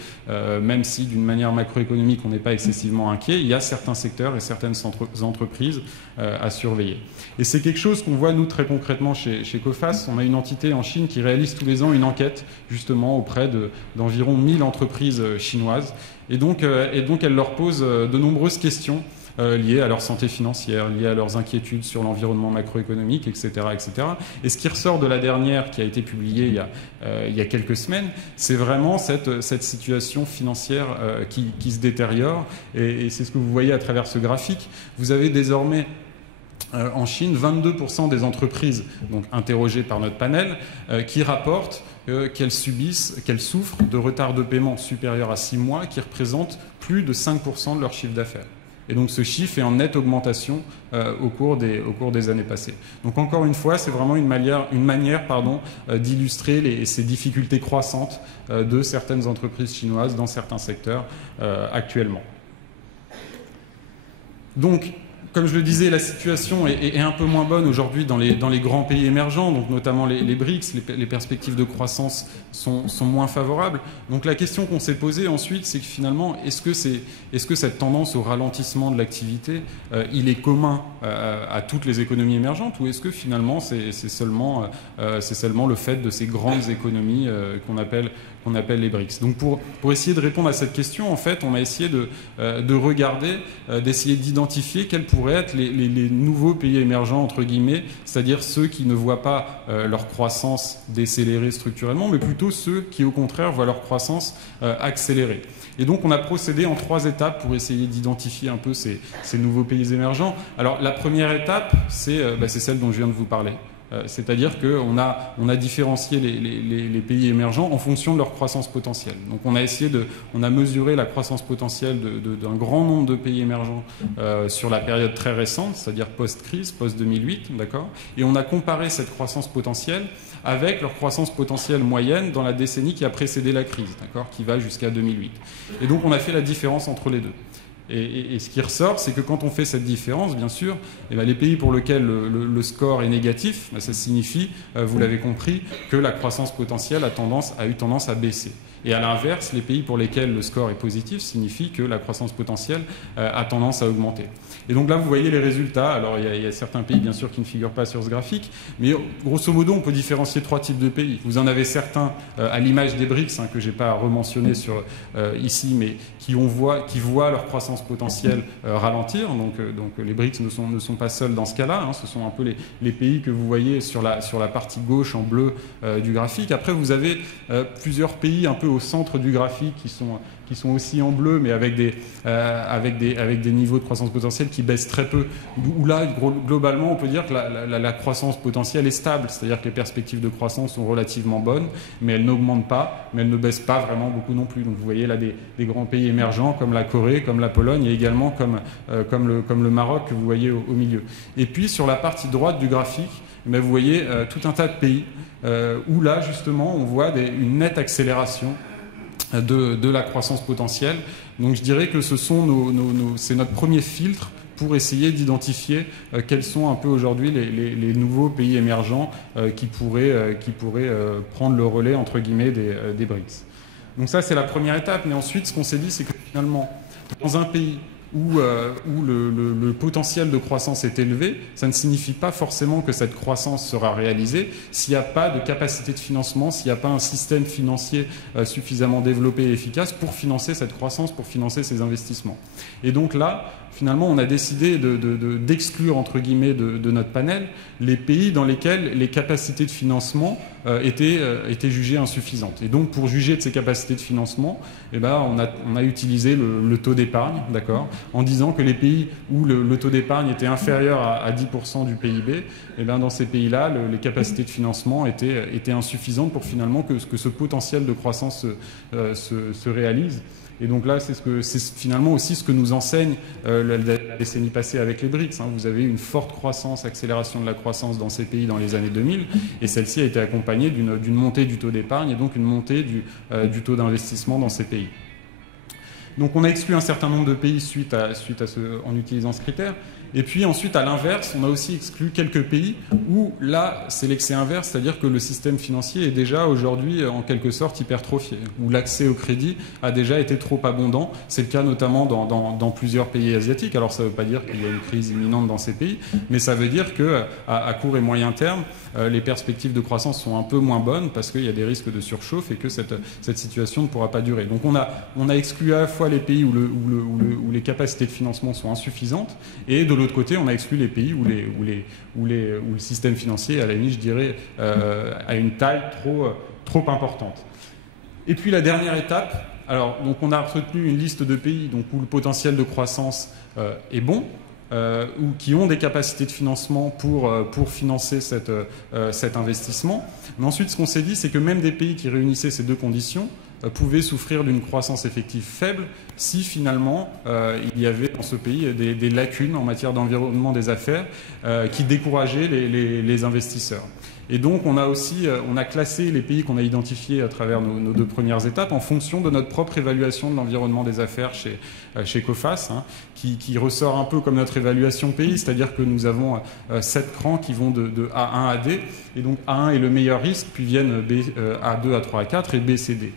même si d'une manière macroéconomique, on n'est pas excessivement inquiet, il y a certains secteurs et certaines entreprises à surveiller. Et c'est quelque chose qu'on voit, nous, très concrètement chez Coface. On a une entité en Chine qui réalise tous les ans une enquête, justement, auprès d'environ 1000 entreprises chinoises. Et donc, elle leur pose de nombreuses questions liées à leur santé financière, liées à leurs inquiétudes sur l'environnement macroéconomique, etc., etc. Et ce qui ressort de la dernière, qui a été publiée il y a quelques semaines, c'est vraiment cette situation financière qui se détériore. Et c'est ce que vous voyez à travers ce graphique. Vous avez désormais en Chine 22% des entreprises donc interrogées par notre panel qui rapportent qu'elles souffrent de retard de paiement supérieur à 6 mois, qui représente plus de 5% de leur chiffre d'affaires. Et donc ce chiffre est en nette augmentation au cours des années passées. Donc encore une fois, c'est vraiment une manière d'illustrer ces difficultés croissantes de certaines entreprises chinoises dans certains secteurs actuellement. Donc, comme je le disais, la situation est un peu moins bonne aujourd'hui dans les grands pays émergents, donc notamment les BRICS. Les perspectives de croissance sont moins favorables. Donc la question qu'on s'est posée ensuite, c'est que finalement, est-ce que cette tendance au ralentissement de l'activité, il est commun à toutes les économies émergentes, ou est-ce que finalement c'est seulement le fait de ces grandes économies qu'on appelle les BRICS. Donc pour essayer de répondre à cette question, en fait, on a essayé de regarder, d'essayer d'identifier quels pourraient être les nouveaux pays émergents, entre guillemets, c'est-à-dire ceux qui ne voient pas leur croissance décélérer structurellement, mais plutôt ceux qui, au contraire, voient leur croissance accélérer. Et donc, on a procédé en 3 étapes pour essayer d'identifier un peu ces nouveaux pays émergents. Alors, la première étape, c'est celle dont je viens de vous parler. C'est-à-dire qu'on a différencié les pays émergents en fonction de leur croissance potentielle. Donc on a mesuré la croissance potentielle d'un grand nombre de pays émergents sur la période très récente, c'est-à-dire post-crise, post-2008, d'accord ? Et on a comparé cette croissance potentielle avec leur croissance potentielle moyenne dans la décennie qui a précédé la crise, d'accord ? Qui va jusqu'à 2008. Et donc on a fait la différence entre les deux. Et ce qui ressort, c'est que quand on fait cette différence, bien sûr, les pays pour lesquels le score est négatif, ça signifie, vous l'avez compris, que la croissance potentielle a eu tendance à baisser. Et à l'inverse, les pays pour lesquels le score est positif signifie que la croissance potentielle a tendance à augmenter. Et donc là, vous voyez les résultats. Alors, il y a certains pays, bien sûr, qui ne figurent pas sur ce graphique. Mais grosso modo, on peut différencier 3 types de pays. Vous en avez certains, à l'image des BRICS, que je n'ai pas rementionné ici, mais qui voient leur croissance potentielle ralentir. Donc les BRICS ne sont pas seuls dans ce cas-là. Ce sont un peu les pays que vous voyez sur la partie gauche en bleu du graphique. Après, vous avez plusieurs pays un peu au centre du graphique qui sont aussi en bleu, mais avec des niveaux de croissance potentielle qui baissent très peu. Où là, globalement, on peut dire que la croissance potentielle est stable, c'est-à-dire que les perspectives de croissance sont relativement bonnes, mais elles n'augmentent pas, mais elles ne baissent pas vraiment beaucoup non plus. Donc vous voyez là des grands pays émergents comme la Corée, comme la Pologne, et également comme le Maroc que vous voyez au milieu. Et puis sur la partie droite du graphique, vous voyez tout un tas de pays où là, justement, on voit une nette accélération de la croissance potentielle. Donc je dirais que c'est notre premier filtre pour essayer d'identifier quels sont un peu aujourd'hui les nouveaux pays émergents qui pourraient prendre le relais, entre guillemets, des BRICS. Donc ça, c'est la première étape. Mais ensuite, ce qu'on s'est dit, c'est que finalement, dans un pays où le potentiel de croissance est élevé, ça ne signifie pas forcément que cette croissance sera réalisée s'il n'y a pas de capacité de financement, s'il n'y a pas un système financier suffisamment développé et efficace pour financer cette croissance, pour financer ces investissements. Et donc là, finalement, on a décidé d'exclure, entre guillemets, de notre panel les pays dans lesquels les capacités de financement étaient jugées insuffisantes. Et donc, pour juger de ces capacités de financement, on a utilisé le taux d'épargne, d'accord, en disant que les pays où le taux d'épargne était inférieur à 10% du PIB, dans ces pays-là, les capacités de financement étaient insuffisantes pour finalement que ce potentiel de croissance se réalise. Et donc là, c'est finalement aussi ce que nous enseigne la décennie passée avec les BRICS. Vous avez une forte croissance, accélération de la croissance dans ces pays dans les années 2000, et celle-ci a été accompagnée d'une montée du taux d'épargne et donc une montée du taux d'investissement dans ces pays. Donc on a exclu un certain nombre de pays en utilisant ce critère. Et puis ensuite, à l'inverse, on a aussi exclu quelques pays où là, c'est l'excès inverse, c'est-à-dire que le système financier est déjà aujourd'hui en quelque sorte hypertrophié, où l'accès au crédit a déjà été trop abondant. C'est le cas notamment dans plusieurs pays asiatiques. Alors ça ne veut pas dire qu'il y a une crise imminente dans ces pays, mais ça veut dire qu'à court et moyen terme, les perspectives de croissance sont un peu moins bonnes parce qu'il y a des risques de surchauffe et que cette situation ne pourra pas durer. Donc on a exclu à la fois les pays où les capacités de financement sont insuffisantes, et de l'autre côté, on a exclu les pays où le système financier, à la limite, je dirais, a une taille trop importante. Et puis la dernière étape, alors donc on a retenu une liste de pays donc, où le potentiel de croissance est bon, ou qui ont des capacités de financement pour financer cet investissement. Mais ensuite, ce qu'on s'est dit, c'est que même des pays qui réunissaient ces deux conditions pouvaient souffrir d'une croissance effective faible si finalement il y avait dans ce pays des lacunes en matière d'environnement des affaires qui décourageaient les investisseurs. Et donc on a classé les pays qu'on a identifiés à travers nos deux premières étapes en fonction de notre propre évaluation de l'environnement des affaires chez COFACE, qui ressort un peu comme notre évaluation pays, c'est-à-dire que nous avons 7 crans qui vont de A1 à D, et donc A1 est le meilleur risque, puis viennent A2, A3, A4 et B, C, D.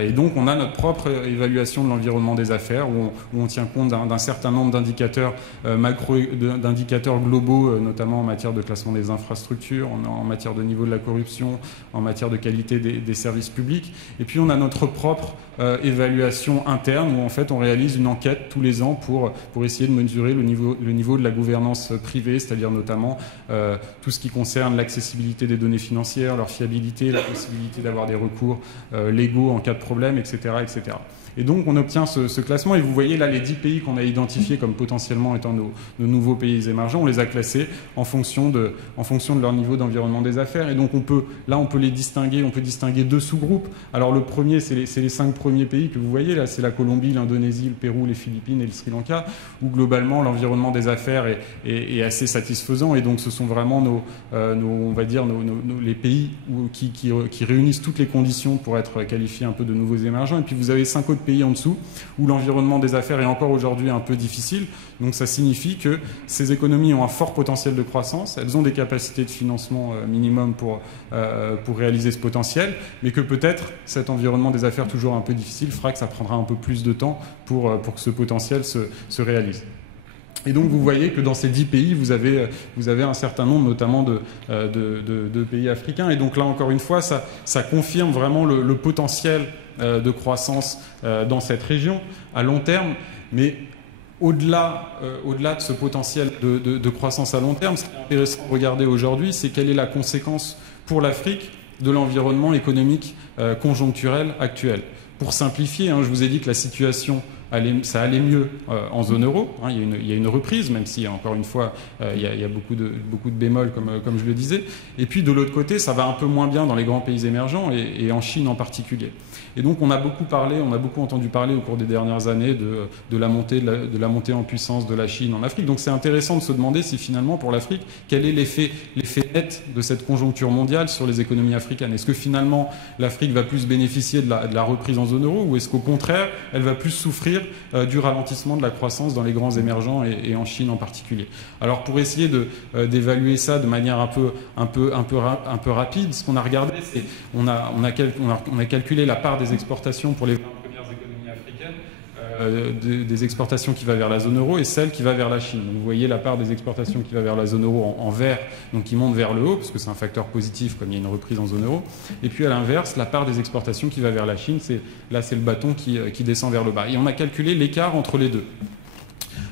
Et donc on a notre propre évaluation de l'environnement des affaires où on tient compte d'un certain nombre d'indicateurs d'indicateurs globaux, notamment en matière de classement des infrastructures, en matière de niveau de la corruption, en matière de qualité des services publics. Et puis on a notre propre évaluation interne où en fait on réalise une enquête tous les ans pour essayer de mesurer le niveau de la gouvernance privée, c'est-à-dire notamment tout ce qui concerne l'accessibilité des données financières, leur fiabilité, la possibilité d'avoir des recours légaux en cas de problème, etc., etc. Et donc on obtient ce classement, et vous voyez là les 10 pays qu'on a identifiés comme potentiellement étant nos nouveaux pays émergents, on les a classés en fonction de leur niveau d'environnement des affaires. Et donc on peut les distinguer, on peut distinguer 2 sous-groupes. Alors le premier, c'est les 5 premiers pays que vous voyez là, c'est la Colombie, l'Indonésie, le Pérou, les Philippines et le Sri Lanka, où globalement l'environnement des affaires est assez satisfaisant, et donc ce sont vraiment les pays qui réunissent toutes les conditions pour être qualifiés un peu de nouveaux émergents. Et puis vous avez 5 autres pays en dessous où l'environnement des affaires est encore aujourd'hui un peu difficile. Donc ça signifie que ces économies ont un fort potentiel de croissance, elles ont des capacités de financement minimum pour réaliser ce potentiel, mais que peut-être cet environnement des affaires toujours un peu difficile fera que ça prendra un peu plus de temps pour que ce potentiel se réalise. Et donc vous voyez que dans ces 10 pays, vous avez un certain nombre notamment de pays africains. Et donc là, encore une fois, ça confirme vraiment le potentiel de croissance dans cette région à long terme. Mais au-delà de ce potentiel de croissance à long terme, ce qui est intéressant de regarder aujourd'hui, c'est quelle est la conséquence pour l'Afrique de l'environnement économique conjoncturel actuel. Pour simplifier, je vous ai dit que la situation ça allait mieux en zone euro. Il y a une reprise, même si, encore une fois, il y a beaucoup de bémols, comme je le disais. Et puis, de l'autre côté, ça va un peu moins bien dans les grands pays émergents, et en Chine en particulier. Et donc, on a beaucoup entendu parler au cours des dernières années de la montée en puissance de la Chine en Afrique. Donc, c'est intéressant de se demander si, finalement, pour l'Afrique, quel est l'effet net de cette conjoncture mondiale sur les économies africaines. Est-ce que, finalement, l'Afrique va plus bénéficier de la reprise en zone euro, ou est-ce qu'au contraire, elle va plus souffrir du ralentissement de la croissance dans les grands émergents et en Chine en particulier. Alors pour essayer d'évaluer ça de manière un peu rapide, ce qu'on a regardé, c'est on a calculé la part des exportations pour les 20 premières économies africaines, des exportations qui va vers la zone euro et celle qui va vers la Chine. Donc vous voyez la part des exportations qui va vers la zone euro en vert, donc qui monte vers le haut, parce que c'est un facteur positif comme il y a une reprise en zone euro. Et puis à l'inverse, la part des exportations qui va vers la Chine, c'est le bâton qui descend vers le bas. Et on a calculé l'écart entre les deux.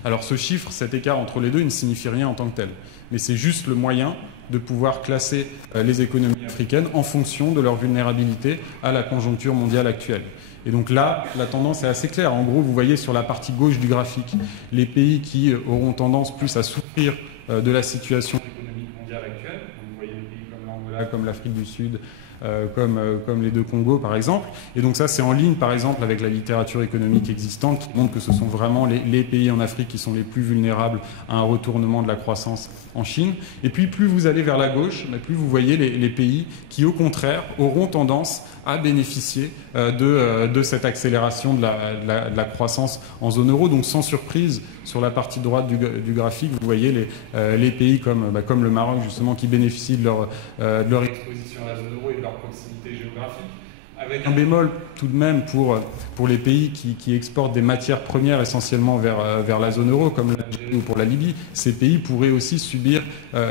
Alors ce chiffre, cet écart entre les deux, il ne signifie rien en tant que tel. Mais c'est juste le moyen de pouvoir classer les économies africaines en fonction de leur vulnérabilité à la conjoncture mondiale actuelle. Et donc là, la tendance est assez claire. En gros, vous voyez sur la partie gauche du graphique, les pays qui auront tendance plus à souffrir de la situation économique mondiale actuelle. Vous voyez des pays comme l'Angola comme l'Afrique du Sud, comme les deux Congos par exemple. Et donc ça c'est en ligne par exemple avec la littérature économique existante qui montre que ce sont vraiment les pays en Afrique qui sont les plus vulnérables à un retournement de la croissance en Chine. Et puis plus vous allez vers la gauche, plus vous voyez les pays qui au contraire auront tendance à bénéficier de cette accélération de la croissance en zone euro. Donc sans surprise, sur la partie droite du graphique, vous voyez les pays comme le Maroc justement qui bénéficient de leur exposition à la zone euro et de leur proximité géographique. Avec un bémol tout de même pour les pays qui exportent des matières premières essentiellement vers la zone euro, comme l'Algérie ou pour la Libye, ces pays pourraient aussi subir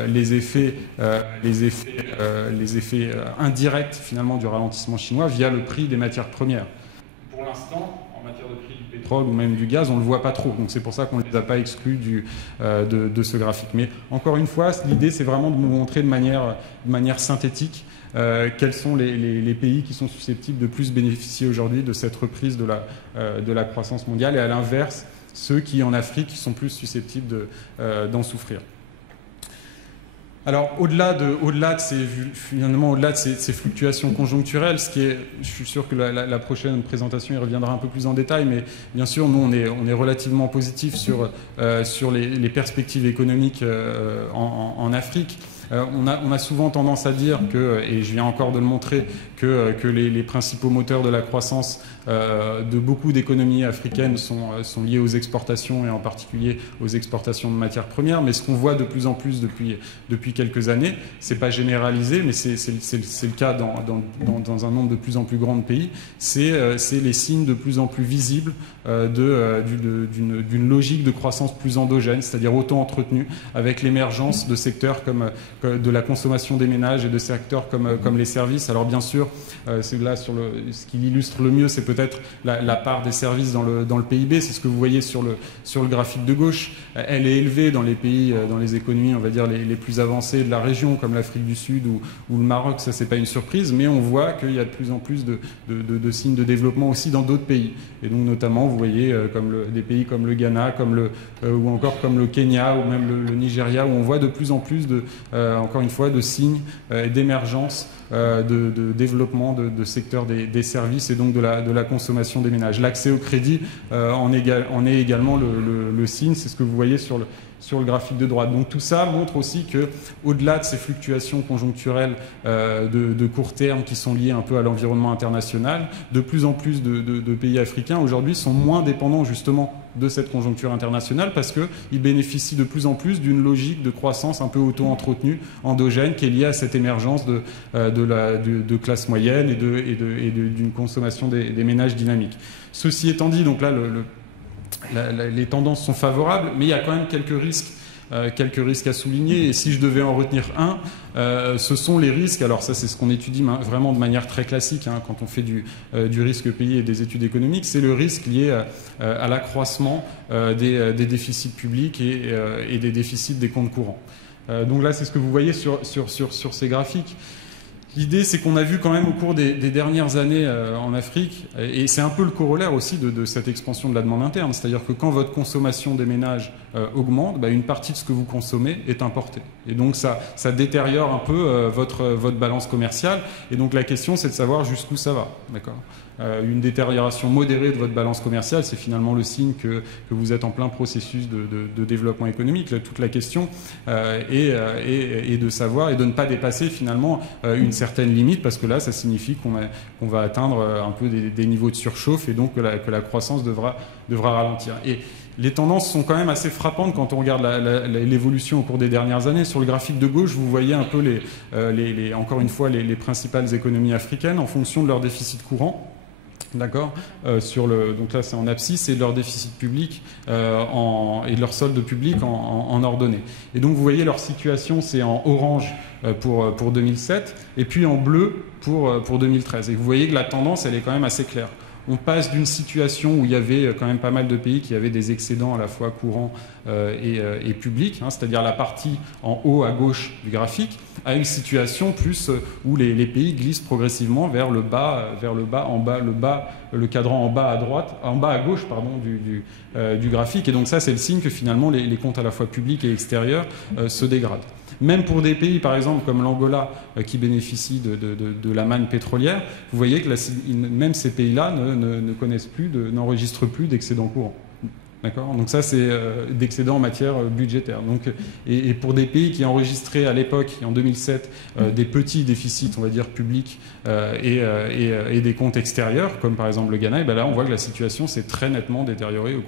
les effets indirects finalement du ralentissement chinois via le prix des matières premières. Pour l'instant, en matière de prix du pétrole ou même du gaz, on ne le voit pas trop, donc c'est pour ça qu'on ne les a pas exclus de ce graphique. Mais encore une fois, l'idée c'est vraiment de vous montrer de manière synthétique quels sont les pays qui sont susceptibles de plus bénéficier aujourd'hui de cette reprise de la croissance mondiale et à l'inverse, ceux qui en Afrique sont plus susceptibles d'en souffrir. Alors au-delà de ces fluctuations conjoncturelles, je suis sûr que la prochaine présentation y reviendra un peu plus en détail, mais bien sûr nous on est relativement positif sur les perspectives économiques en Afrique. On a souvent tendance à dire que, et je viens encore de le montrer, que les principaux moteurs de la croissance de beaucoup d'économies africaines sont liés aux exportations et en particulier aux exportations de matières premières. Mais ce qu'on voit de plus en plus depuis quelques années, c'est pas généralisé, mais c'est le cas dans un nombre de plus en plus grand de pays, c'est les signes de plus en plus visibles d'une logique de croissance plus endogène, c'est-à-dire auto-entretenue, avec l'émergence de secteurs comme de la consommation des ménages et de secteurs comme les services. Alors bien sûr, c'est là ce qui l'illustre le mieux, c'est peut-être la part des services dans le PIB. C'est ce que vous voyez sur le graphique de gauche. Elle est élevée dans les pays, dans les économies, on va dire les plus avancées de la région, comme l'Afrique du Sud ou le Maroc. Ça, c'est pas une surprise, mais on voit qu'il y a de plus en plus de signes de développement aussi dans d'autres pays. Et donc notamment, vous voyez des pays comme le Ghana, ou encore comme le Kenya ou même le Nigeria, où on voit de plus en plus encore une fois, de signes d'émergence, de développement de secteurs des services et donc de la consommation des ménages. L'accès au crédit en est également le signe, c'est ce que vous voyez sur le graphique de droite. Donc tout ça montre aussi qu'au-delà de ces fluctuations conjoncturelles de court terme qui sont liées un peu à l'environnement international, de plus en plus de pays africains aujourd'hui sont moins dépendants justement de cette conjoncture internationale parce qu'ils bénéficient de plus en plus d'une logique de croissance un peu auto-entretenue, endogène, qui est liée à cette émergence de classe moyenne et d'une consommation des ménages dynamiques. Ceci étant dit, donc là, les tendances sont favorables, mais il y a quand même quelques risques à souligner. Et si je devais en retenir un, ce sont les risques. Alors ça, c'est ce qu'on étudie vraiment de manière très classique quand on fait du risque payé et des études économiques. C'est le risque lié à l'accroissement des déficits publics et des déficits des comptes courants. Donc là, c'est ce que vous voyez sur ces graphiques. L'idée, c'est qu'on a vu quand même au cours des dernières années en Afrique, et c'est un peu le corollaire aussi de cette expansion de la demande interne, c'est-à-dire que quand votre consommation des ménages augmente, une partie de ce que vous consommez est importée. Et donc ça détériore un peu votre balance commerciale, et donc la question, c'est de savoir jusqu'où ça va. D'accord ? Une détérioration modérée de votre balance commerciale, c'est finalement le signe que vous êtes en plein processus de développement économique. Là, toute la question est de savoir et de ne pas dépasser finalement une certaine limite, parce que là, ça signifie qu'on va atteindre un peu des niveaux de surchauffe et donc que la croissance devra ralentir. Et les tendances sont quand même assez frappantes quand on regarde l'évolution au cours des dernières années. Sur le graphique de gauche, vous voyez un peu encore une fois les principales économies africaines en fonction de leur déficit courant. D'accord. Donc là, c'est en abscisse, et leur déficit public et de leur solde public en ordonnée. Et donc, vous voyez leur situation, c'est en orange pour 2007, et puis en bleu pour 2013. Et vous voyez que la tendance, elle est quand même assez claire. On passe d'une situation où il y avait quand même pas mal de pays qui avaient des excédents à la fois courants et publics, c'est-à-dire la partie en haut à gauche du graphique, à une situation plus où les pays glissent progressivement vers le bas, le cadran en bas à droite, en bas à gauche, pardon, du graphique. Et donc ça, c'est le signe que finalement les comptes à la fois publics et extérieurs se dégradent. Même pour des pays, par exemple, comme l'Angola, qui bénéficient de la manne pétrolière, vous voyez que même ces pays-là n'enregistrent plus d'excédent courant. D'accord ? Donc ça, c'est d'excédent en matière budgétaire. Donc, et pour des pays qui enregistraient à l'époque, en 2007, des petits déficits, on va dire, publics et des comptes extérieurs, comme par exemple le Ghana, et bien là, on voit que la situation s'est très nettement détériorée au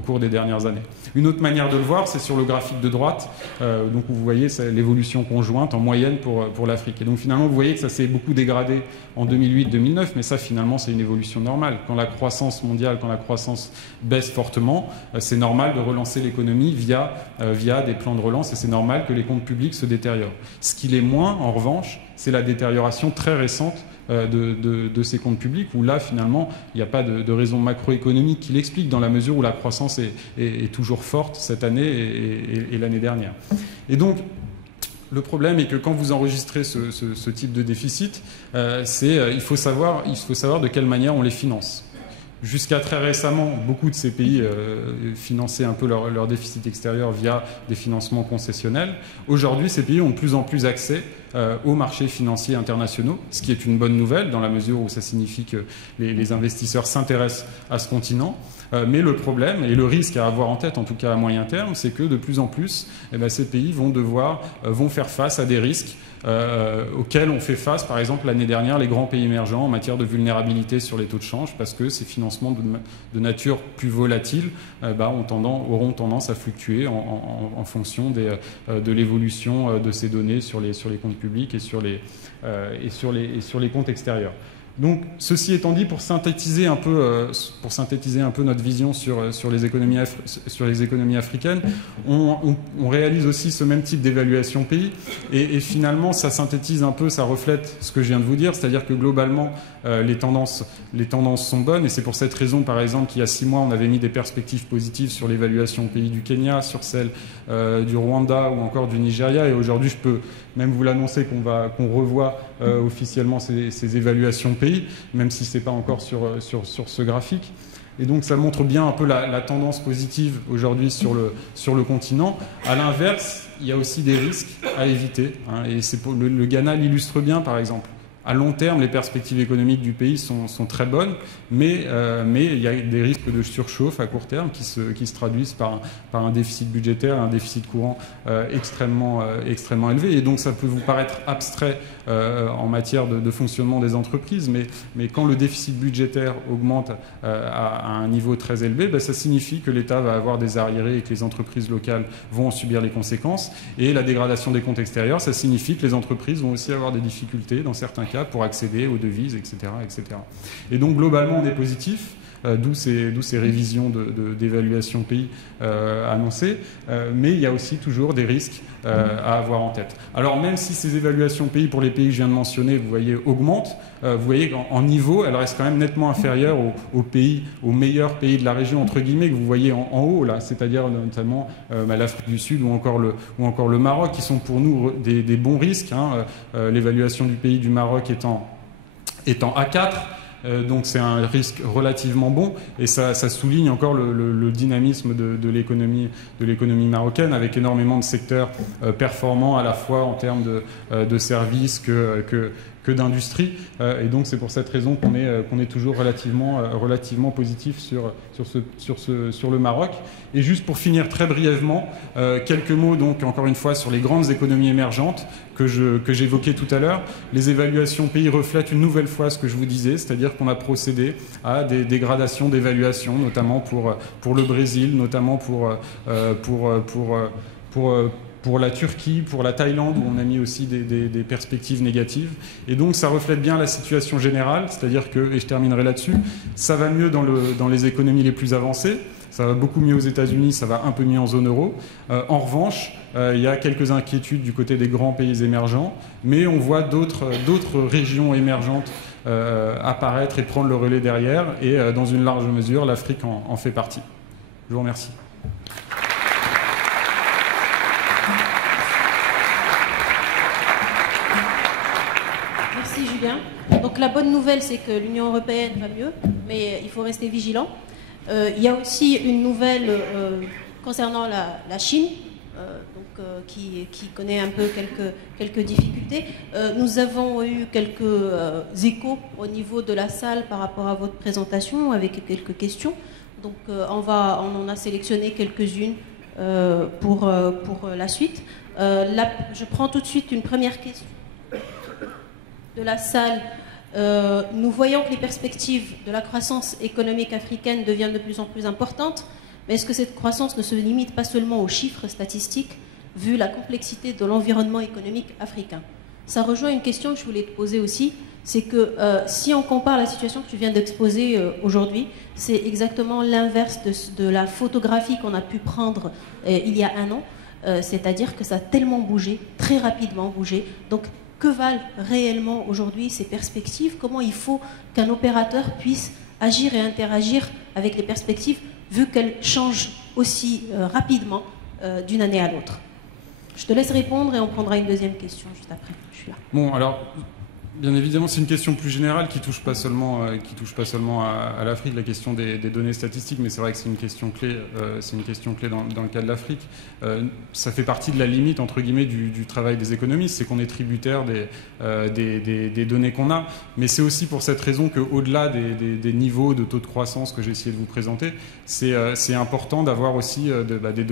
cours des dernières années. Une autre manière de le voir, c'est sur le graphique de droite. Donc vous voyez l'évolution conjointe en moyenne pour l'Afrique. Et donc finalement, vous voyez que ça s'est beaucoup dégradé en 2008-2009, mais ça, finalement, c'est une évolution normale. Quand la croissance mondiale, quand la croissance baisse fortement, c'est normal de relancer l'économie via des plans de relance et c'est normal que les comptes publics se détériorent. Ce qui l'est moins, en revanche, c'est la détérioration très récente de ces comptes publics où là, finalement, il n'y a pas de raison macroéconomique qui l'explique dans la mesure où la croissance est toujours forte cette année et l'année dernière. Et donc, le problème est que quand vous enregistrez ce type de déficit, il faut savoir de quelle manière on les finance. Jusqu'à très récemment, beaucoup de ces pays finançaient un peu leur déficit extérieur via des financements concessionnels. Aujourd'hui, ces pays ont de plus en plus accès aux marchés financiers internationaux, ce qui est une bonne nouvelle dans la mesure où ça signifie que les investisseurs s'intéressent à ce continent. Mais le problème et le risque à avoir en tête, en tout cas à moyen terme, c'est que de plus en plus, ces pays vont faire face à des risques auxquels ont fait face, par exemple, l'année dernière, les grands pays émergents en matière de vulnérabilité sur les taux de change, parce que ces financements de nature plus volatile auront tendance à fluctuer en fonction de l'évolution de ces données sur les comptes publics et sur les comptes extérieurs. Donc, ceci étant dit, pour synthétiser un peu notre vision sur les économies africaines, on réalise aussi ce même type d'évaluation pays et finalement ça synthétise un peu, ça reflète ce que je viens de vous dire, c'est-à-dire que globalement les tendances sont bonnes et c'est pour cette raison par exemple qu'il y a 6 mois on avait mis des perspectives positives sur l'évaluation pays du Kenya, sur celle du Rwanda ou encore du Nigeria et aujourd'hui je peux même vous l'annoncer qu'on revoit officiellement ces évaluations pays, même si ce n'est pas encore sur ce graphique. Et donc ça montre bien un peu la tendance positive aujourd'hui sur le continent. À l'inverse, il y a aussi des risques à éviter. Et le Ghana l'illustre bien par exemple. À long terme, les perspectives économiques du pays sont très bonnes, mais il y a des risques de surchauffe à court terme qui se traduisent par un déficit budgétaire, un déficit courant extrêmement élevé. Et donc ça peut vous paraître abstrait en matière de fonctionnement des entreprises, mais quand le déficit budgétaire augmente à un niveau très élevé, ça signifie que l'État va avoir des arriérés et que les entreprises locales vont en subir les conséquences. Et la dégradation des comptes extérieurs, ça signifie que les entreprises vont aussi avoir des difficultés dans certains cas pour accéder aux devises, etc. Et donc globalement on est positif, d'où ces révisions d'évaluation pays annoncées, mais il y a aussi toujours des risques à avoir en tête. Alors même si ces évaluations pays pour les pays que je viens de mentionner, vous voyez, augmentent, vous voyez qu'en niveau, elles restent quand même nettement inférieures aux meilleurs pays de la région, entre guillemets, que vous voyez en haut, là, c'est-à-dire notamment l'Afrique du Sud ou encore le Maroc, qui sont pour nous des bons risques. L'évaluation du pays du Maroc étant A4, donc c'est un risque relativement bon et ça souligne encore le dynamisme de l'économie marocaine avec énormément de secteurs performants à la fois en termes de services que d'industrie et donc c'est pour cette raison qu'on est toujours relativement positif sur le Maroc. Et juste pour finir très brièvement, quelques mots donc encore une fois sur les grandes économies émergentes que j'évoquais tout à l'heure. Les évaluations pays reflètent une nouvelle fois ce que je vous disais, c'est-à-dire qu'on a procédé à des dégradations d'évaluation, notamment pour le Brésil, notamment pour la Turquie, pour la Thaïlande, où on a mis aussi des perspectives négatives. Et donc, ça reflète bien la situation générale, c'est-à-dire que, et je terminerai là-dessus, ça va mieux dans les économies les plus avancées, ça va beaucoup mieux aux États-Unis, ça va un peu mieux en zone euro. En revanche, il y a quelques inquiétudes du côté des grands pays émergents, mais on voit d'autres régions émergentes apparaître et prendre le relais derrière, et dans une large mesure, l'Afrique en fait partie. Je vous remercie. Julien. Donc la bonne nouvelle, c'est que l'Union européenne va mieux, mais il faut rester vigilant. Il y a aussi une nouvelle concernant la Chine, qui connaît un peu quelques difficultés. Nous avons eu quelques échos au niveau de la salle par rapport à votre présentation, avec quelques questions. Donc on en a sélectionné quelques-unes pour la suite. Je prends tout de suite une première question de la salle. Nous voyons que les perspectives de la croissance économique africaine deviennent de plus en plus importantes, mais est-ce que cette croissance ne se limite pas seulement aux chiffres statistiques, vu la complexité de l'environnement économique africain? Ça rejoint une question que je voulais te poser aussi, c'est que si on compare la situation que tu viens d'exposer aujourd'hui, c'est exactement l'inverse de la photographie qu'on a pu prendre il y a un an, c'est-à-dire que ça a tellement bougé, très rapidement bougé. Donc, que valent réellement aujourd'hui ces perspectives? Comment il faut qu'un opérateur puisse agir et interagir avec les perspectives, vu qu'elles changent aussi rapidement d'une année à l'autre? Je te laisse répondre et on prendra une deuxième question juste après. Je suis là. Bon, alors, bien évidemment, c'est une question plus générale qui touche pas seulement à l'Afrique, la question des données statistiques, mais c'est vrai que c'est une question clé. C'est une question clé dans le cas de l'Afrique. Ça fait partie de la limite entre guillemets du travail des économistes, c'est qu'on est tributaire des données qu'on a. Mais c'est aussi pour cette raison qu'au-delà des niveaux de taux de croissance que j'ai essayé de vous présenter, c'est important d'avoir aussi des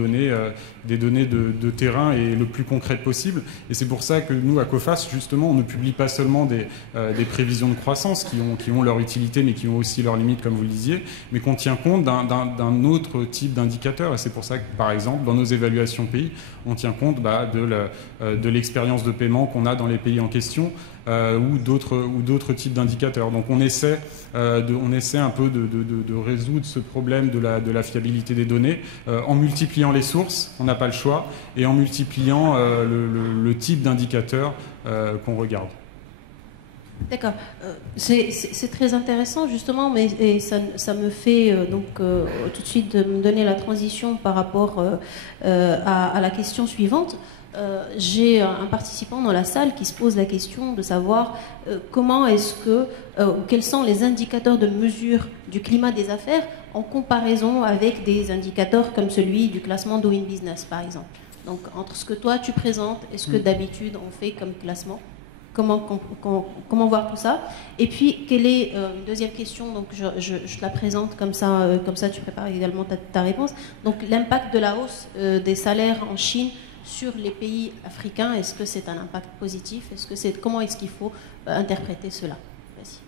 données de terrain et le plus concrètes possible. Et c'est pour ça que nous, à COFAS, justement, on ne publie pas seulement des prévisions de croissance qui ont leur utilité, mais qui ont aussi leurs limites, comme vous le disiez, mais qu'on tient compte d'un autre type d'indicateur. Et c'est pour ça que, par exemple, dans nos évaluations pays, on tient compte de l'expérience de paiement qu'on a dans les pays en question, ou d'autres types d'indicateurs. Donc on essaie un peu de résoudre ce problème de la fiabilité des données en multipliant les sources, on n'a pas le choix, et en multipliant le type d'indicateur qu'on regarde. D'accord. C'est très intéressant justement, mais ça me fait tout de suite me donner la transition par rapport à la question suivante. J'ai un participant dans la salle qui se pose la question de savoir comment est-ce que, quels sont les indicateurs de mesure du climat des affaires en comparaison avec des indicateurs comme celui du classement Doing Business par exemple. Donc entre ce que toi tu présentes et ce que d'habitude on fait comme classement. Comment voir tout ça? Et puis, quelle est une deuxième question, donc je te la présente comme ça tu prépares également ta réponse. Donc l'impact de la hausse des salaires en Chine sur les pays africains, est-ce que c'est un impact positif? Comment est-ce qu'il faut interpréter cela? Vas-y.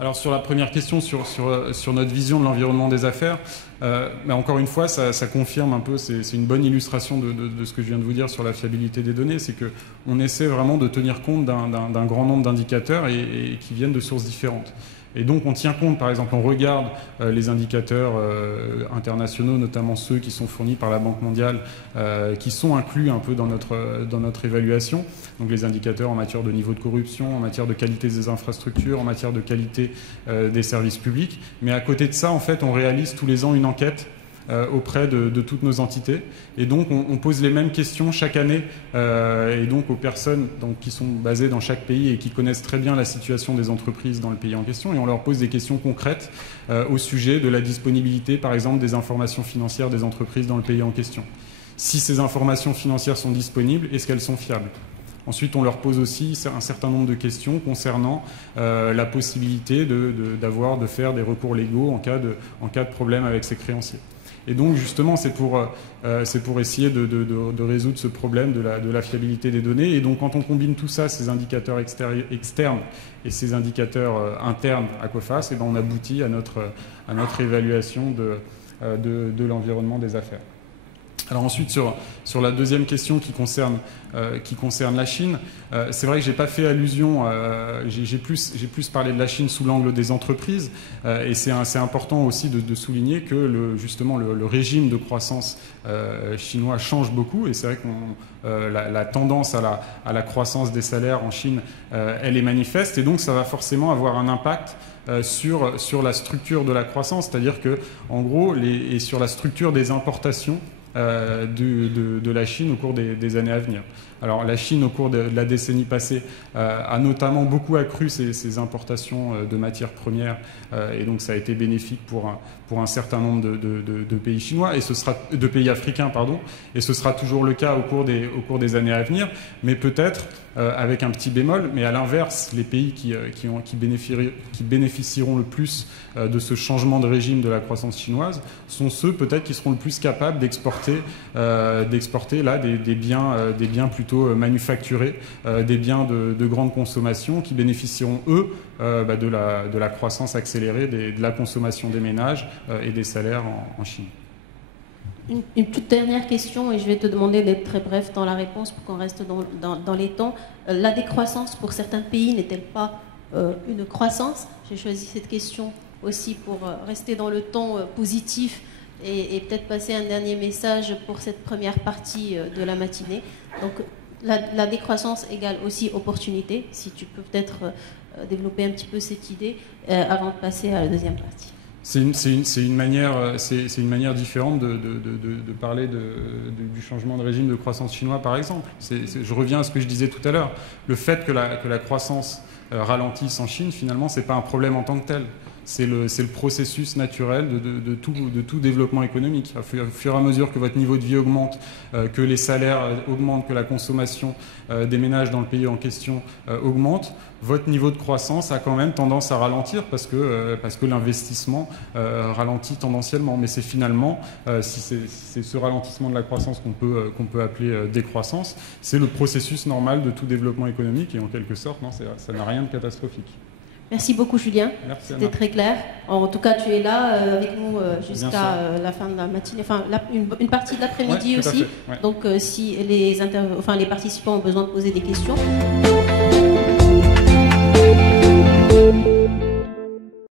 Alors sur la première question, sur notre vision de l'environnement des affaires, mais encore une fois, ça confirme un peu, c'est une bonne illustration de ce que je viens de vous dire sur la fiabilité des données, c'est qu'on essaie vraiment de tenir compte d'un grand nombre d'indicateurs et qui viennent de sources différentes. Et donc on tient compte, par exemple, on regarde les indicateurs internationaux, notamment ceux qui sont fournis par la Banque mondiale, qui sont inclus un peu dans notre évaluation. Donc les indicateurs en matière de niveau de corruption, en matière de qualité des infrastructures, en matière de qualité des services publics. Mais à côté de ça, en fait, on réalise tous les ans une enquête auprès de toutes nos entités. Et donc, on pose les mêmes questions chaque année et donc aux personnes qui sont basées dans chaque pays et qui connaissent très bien la situation des entreprises dans le pays en question. Et on leur pose des questions concrètes au sujet de la disponibilité, par exemple, des informations financières des entreprises dans le pays en question. Si ces informations financières sont disponibles, est-ce qu'elles sont fiables ? Ensuite, on leur pose aussi un certain nombre de questions concernant la possibilité de faire des recours légaux en cas de problème avec ces créanciers. Et donc, justement, c'est pour essayer de résoudre ce problème de la fiabilité des données. Et donc, quand on combine tout ça, ces indicateurs externes et ces indicateurs internes à COFAS, et ben, on aboutit à notre évaluation de l'environnement des affaires. Alors ensuite, sur la deuxième question qui concerne la Chine, c'est vrai que j'ai pas fait allusion, j'ai plus parlé de la Chine sous l'angle des entreprises, et c'est important aussi de souligner que justement le régime de croissance chinois change beaucoup, et c'est vrai que la tendance à la croissance des salaires en Chine, elle est manifeste, et donc ça va forcément avoir un impact sur la structure de la croissance, c'est-à-dire que en gros, et sur la structure des importations de la Chine au cours des années à venir. Alors la Chine, au cours de la décennie passée, a notamment beaucoup accru ses importations de matières premières, et donc ça a été bénéfique pour un certain nombre de pays chinois, de pays africains, pardon, et ce sera toujours le cas au cours des années à venir, mais peut-être avec un petit bémol, mais à l'inverse, les pays qui bénéficieront le plus de ce changement de régime de la croissance chinoise sont ceux peut-être qui seront le plus capables d'exporter là des biens plutôt manufacturés, des biens de grande consommation qui bénéficieront eux de la croissance accélérée de la consommation des ménages et des salaires en Chine. Une toute dernière question, et je vais te demander d'être très bref dans la réponse pour qu'on reste dans les temps. La décroissance pour certains pays n'est-elle pas une croissance? J'ai choisi cette question aussi pour rester dans le ton positif et peut-être passer un dernier message pour cette première partie de la matinée. Donc la décroissance égale aussi opportunité, si tu peux peut-être développer un petit peu cette idée avant de passer à la deuxième partie. C'est une manière différente de parler du changement de régime de croissance chinois, par exemple. Je reviens à ce que je disais tout à l'heure. Le fait que la croissance ralentisse en Chine, finalement, ce n'est pas un problème en tant que tel. C'est le processus naturel de tout développement économique. Au fur et à mesure que votre niveau de vie augmente, que les salaires augmentent, que la consommation des ménages dans le pays en question augmente, votre niveau de croissance a quand même tendance à ralentir parce que l'investissement ralentit tendanciellement. Mais c'est finalement, c'est ce ralentissement de la croissance qu'on peut appeler décroissance, c'est le processus normal de tout développement économique et en quelque sorte, non, ça n'a rien de catastrophique. Merci beaucoup Julien, c'était très clair. En tout cas, tu es là avec nous jusqu'à la fin de la matinée, enfin une partie de l'après-midi aussi. Ouais. Donc si les participants ont besoin de poser des questions.